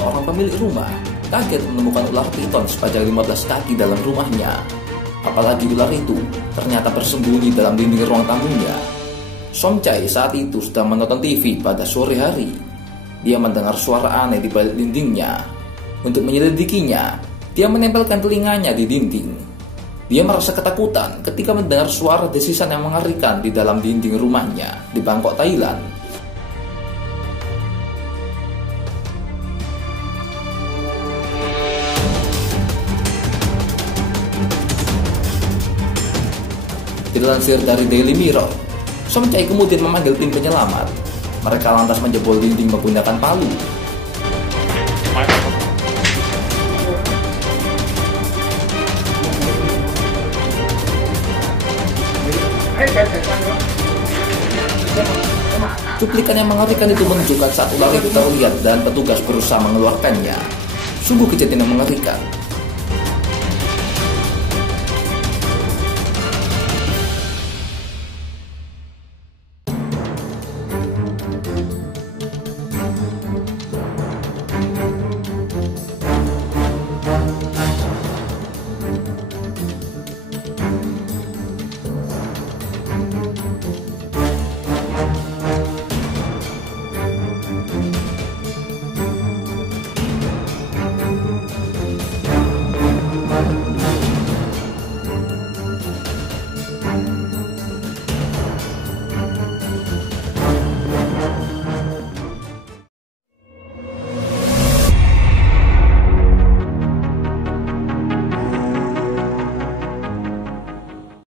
seorang pemilik rumah kaget menemukan ular piton sepanjang 15 kaki dalam rumahnya. Apalagi ular itu ternyata bersembunyi dalam dinding ruang tamunya. Somcai saat itu sedang menonton TV pada sore hari. Dia mendengar suara aneh di balik dindingnya. Untuk menyelidikinya, dia menempelkan telinganya di dinding. Dia merasa ketakutan ketika mendengar suara desisan yang mengerikan di dalam dinding rumahnya di Bangkok, Thailand. Dilansir dari Daily Mirror, Somcai kemudian memanggil tim penyelamat. Mereka lantas menjebol dinding menggunakan palu. Cuplikan yang mengerikan itu menunjukkan saat ular itu terlihat dan petugas berusaha mengeluarkannya. Sungguh kejadian yang mengerikan.